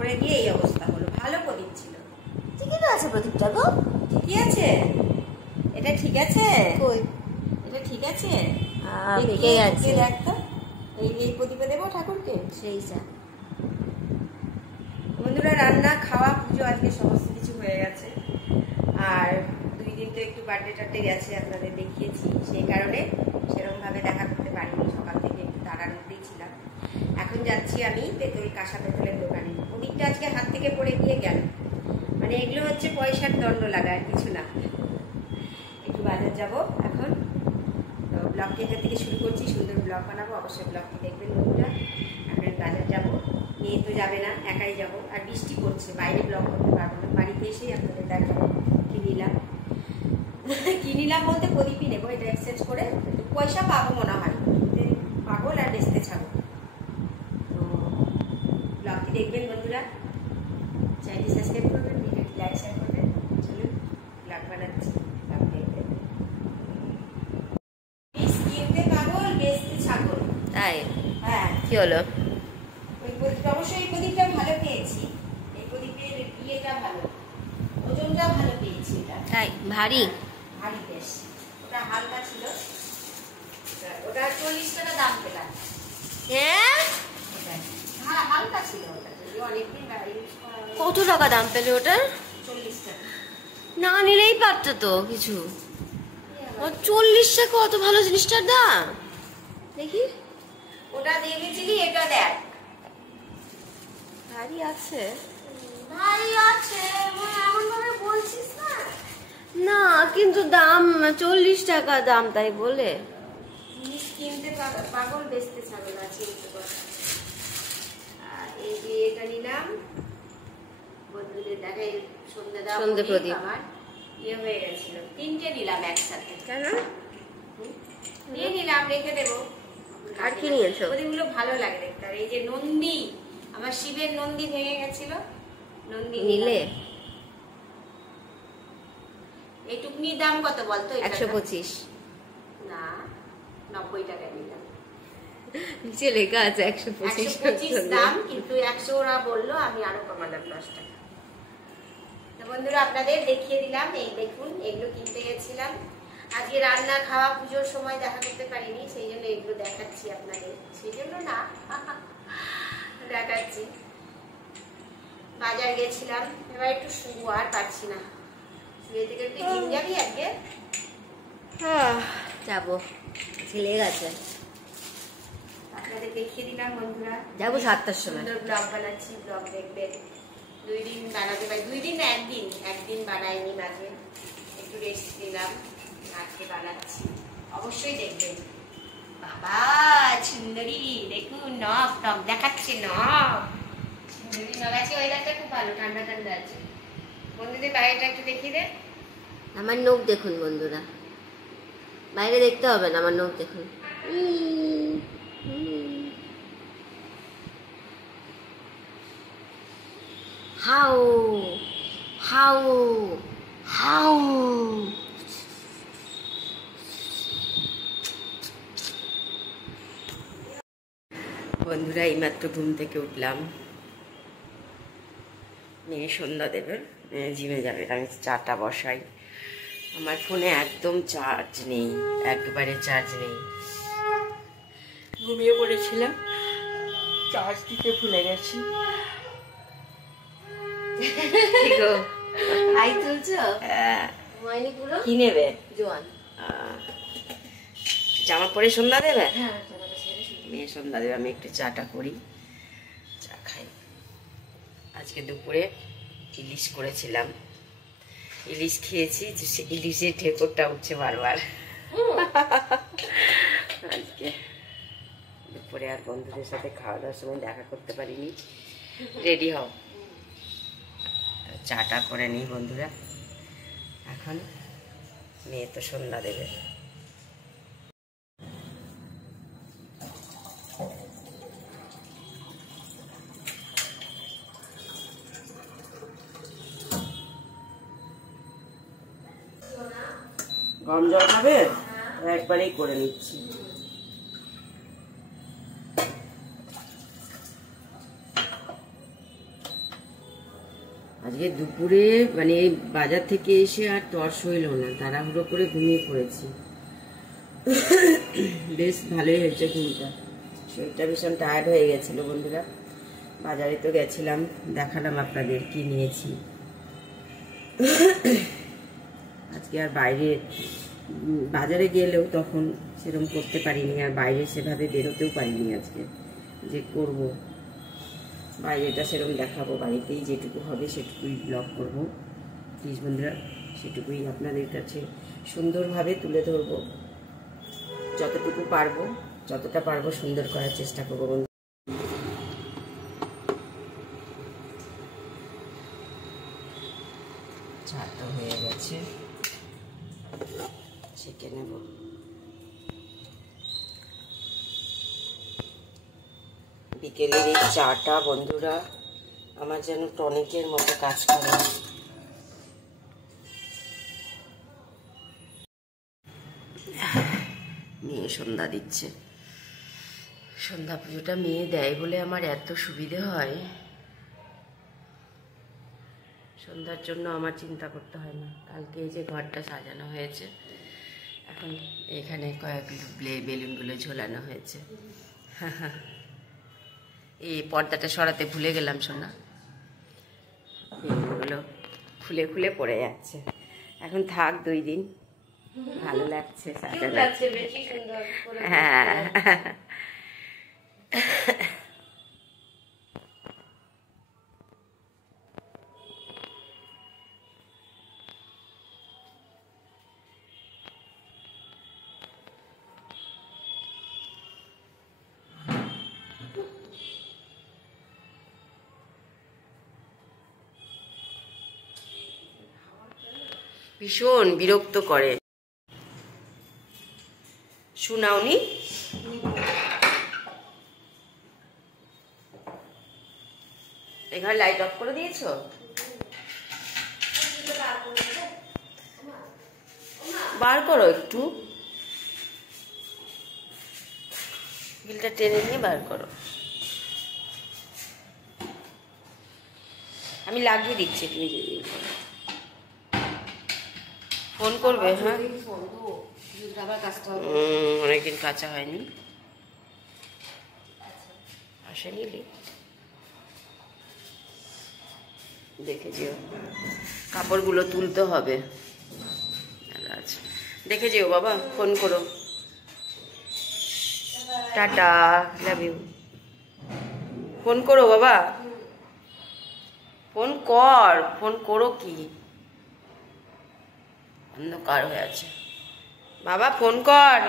পড়ে গিয়ে এই অবস্থা হলো। ভালো প্রদীপ ছিল। ঠিকই তো আছে প্রদীপটা গো। ঠিকই আছে। এটা ঠিক আছে? এটা ঠিক আছে? বেঁকে গেছে। দেখ তো, এই প্রদীপে দেবো ঠাকুরকে। সেই যা বন্ধুরা, রান্না খাওয়া পুজো আজকে সমস্ত কিছু হয়ে গেছে। আর 2 দিন তো একটু বার্থডে টার্থডে গেছে, আপনাদের দেখিয়েছি, সেই কারণে সেরকম ভাবে দেখা করতে পারিনি। সকাল থেকে একটু তাড়ার মধ্যেই ছিলাম। এখন যাচ্ছি আমি কাঁসা পেতলের দোকানে। প্রদীপটা আজকে হাত থেকে পড়ে গিয়ে গেল। মানে এগুলো হচ্ছে পয়সার দণ্ড লাগা, আর কিছু না। একটু বাজার যাব এখন। তো ব্লগটি এখান থেকে শুরু করছি। সুন্দর ব্লগ বানাবো, অবশ্যই ব্লগটি দেখবেন বন্ধুরা। এখন বাজার যাব, নিয়ে তো যাবে না, একাই যাব। আর বৃষ্টি পড়ছে, বাইরে ব্লগ করতে পারবো না। বাড়িতে এসেই আপনাদের দেখাবো কি নিলাম। কি নিলাম বলতে প্রদীপই নেবো, এটা এক্সচেঞ্জ করে পয়সা পাবো মনে হয়। পাগল আর বেচতে ছাড়বো। তো ব্লগটি দেখবেন বন্ধুরা, চ্যানেলটি সাবস্ক্রাইব করবেন, ভিডিওটি লাইক শেয়ার করবেন। চলুন ব্লগ বানাচ্ছি, ব্লগ দেখবেন। কিনতে পাগল, বেচতে ছাগল। তাই? হ্যাঁ। কি হলো? ওই প্রদীপ, অবশ্যই এই প্রদীপটা ভালো পেয়েছি। এই প্রদীপের ইয়েটা ভালো, ওজনটা ভালো পেয়েছি। এটা তাই ভারী? ভারী বেশ। ওটা হালকা ছিল, ওটা 40 টাকা দাম পেলাম। হ্যাঁ, হালকা ছিল ওটা, অনেকদিন ইউজ করা। কত টাকা দাম পেলে ওটার? 40 টাকা। না নিলেই পারতো তো কিছু। 40 টাকা অত ভালো জিনিসটার দাম? দেখি ওটা দিয়ে গেছিলি, এটা দেখ। ভারী আছে। ভারী আছে এমন ভাবে বলছিস না। না কিন্তু দাম 40 টাকা দাম, তাই বলে জিনিস কিনতে পাগল, বেচতে ছাগল আছে। এই যে এটা নিলাম বন্ধুদের দেখে, সন্ধ্যে প্রদীপ আমার ইয়ে হয়ে গেছিল। 3টে নিলাম একসাথে। কেন নিয়ে নিলাম, রেখে দেবো। আর কি নিয়েছো? প্রদীপগুলো ভালো লাগে দেখতে। আর এই যে নন্দী, আমার শিবের নন্দী ভেঙে গেছিল, নন্দী নিলে। এই টুকনির দাম কত বলতো? 125। না, 90 টাকায় নিলাম। নিচে লেখা আছে 125 দাম, কিন্তু 100 ওরা বললো, আমি আরো কমালাম 10 টাকা। তো বন্ধুরা, আপনাদের দেখিয়ে দিলাম। এই দেখুন, এগুলো কিনতে গেছিলাম। আজকে রান্না খাওয়া পুজোর সময় দেখা করতে পারিনি, সেই জন্য এগুলো দেখাচ্ছি আপনাদের। সেই জন্য না, দেখাচ্ছি। বাজার গেছিলাম, এবার একটু শুবো, আর পারছি না। শুয়ে থেকে একটু জিম যাবি আজকে? যাবো, ছেলে গেছে। আপনাদের দেখিয়ে দিলাম বন্ধুরা, যাবো 7টার সময়। সুন্দর ব্লগ বানাচ্ছি, ব্লগ দেখবেন। 2 দিন বানাতে পারি, 2 দিন না, একদিন বানাইনি, মাঝে একটু রেস্ট নিলাম, আজকে বানাচ্ছি, অবশ্যই দেখবেন। বাবা সুন্দরী, দেখুন নখ টক দেখাচ্ছে, নখ সুন্দরী নখ আছে। ওয়েদারটা খুব ভালো, ঠান্ডা ঠান্ডা আছে। বন্ধুদের বাইরেটা একটু দেখিয়ে দেন। আমার নখ দেখুন বন্ধুরা, বাইরে দেখতে হবে না, আমার নখ দেখুন। How how how. বন্ধুরা, এইমাত্র ঘুম থেকে উঠলাম। মেয়ে সন্ধ্যা দেবে, জিমে যাবে, আমি চাটা বসাই। আমার ফোনে একদম চার্জ নেই, একবারে চার্জ নেই। ঘুমিয়ে পড়েছিলাম, চার্জ দিতে ভুলে গেছি। হাই তুলছো? কি নেবে? জোয়ান জামা পরে সন্ধ্যা দেবে? মেয়ে সন্ধ্যা দেবে, আমি একটু চাটা করি, চা খাই। আজকে দুপুরে ইলিশ করেছিলাম, ইলিশ খেয়েছি, ইলিশের ঠেকরটা উঠছে বারবার। আজকে দুপুরে আর বন্ধুদের সাথে খাওয়া দাওয়ার সময় দেখা করতে পারিনি। রেডি হও, চাটা করে নিই বন্ধুরা। এখন মেয়ে তো সন্ধ্যা দেবে। গরম জল খাবে? একবারেই করে নিচ্ছি। আজকে দুপুরে মানে বাজার থেকে এসে আর তর সইল না, তাড়াহুড়ো করে ঘুমিয়ে পড়েছি। বেশ ভালোই হয়েছে ঘুমটা, শরীরটা ভীষণ টায়ার্ড হয়ে গেছিল বন্ধুরা। বাজারে তো গেছিলাম, দেখালাম আপনাদের কি নিয়েছি। আজকে আর বাইরে বাজারে গেলেও তখন সেরকম করতে পারিনি, আর বাইরে সেভাবে বেরোতেও পারিনি আজকে যে করব। বাইরেটা সেরকম দেখাবো, বাড়িতেই যেটুকু হবে সেটুকুই ব্লগ করব প্লিজ বন্ধুরা, সেটুকুই আপনাদের কাছে সুন্দরভাবে তুলে ধরবো। যতটুকু পারবো, যতটা পারবো সুন্দর করার চেষ্টা করবো বন্ধু। চা তো হয়ে গেছে, ছেঁকে নেব। বিকেলের এই চাটা বন্ধুরা আমার যেন টনিকের মতো কাজ করে। মেয়ে সন্ধ্যা দিচ্ছে, সন্ধ্যা পুজোটা মেয়ে দেয় বলে আমার এত সুবিধে হয়, সন্ধ্যার জন্য আমার চিন্তা করতে হয় না। কালকে এই যে ঘরটা সাজানো হয়েছে, এখন এখানে কয়েক বেলুনগুলো ঝোলানো হয়েছে। এই পর্দাটা সরাতে ভুলে গেলাম সোনা, বেলুনগুলো খুলে খুলে পড়ে যাচ্ছে। এখন থাক 2 দিন, ভালো লাগছে সাজানো, হ্যাঁ। ভীষণ বিরক্ত করে। শুনাওনি? এখানে লাইট অফ করে দিয়েছো? বার করো একটু, বিলটা টেনে নিয়ে বার করো। আমি লাগিয়ে দিচ্ছি, তুমি যদি ফোন করবে। হ্যাঁ, অনেকদিন কাঁচা হয়নি, আসেনি। দেখে যেও, কাপড়গুলো তুলতে হবে। আচ্ছা, দেখে যেও বাবা, ফোন করো। Tata, love you. ফোন করো বাবা, ফোন কর, ফোন করো। কি অন্ধকার হয়ে আছে বাবা, ফোন কর।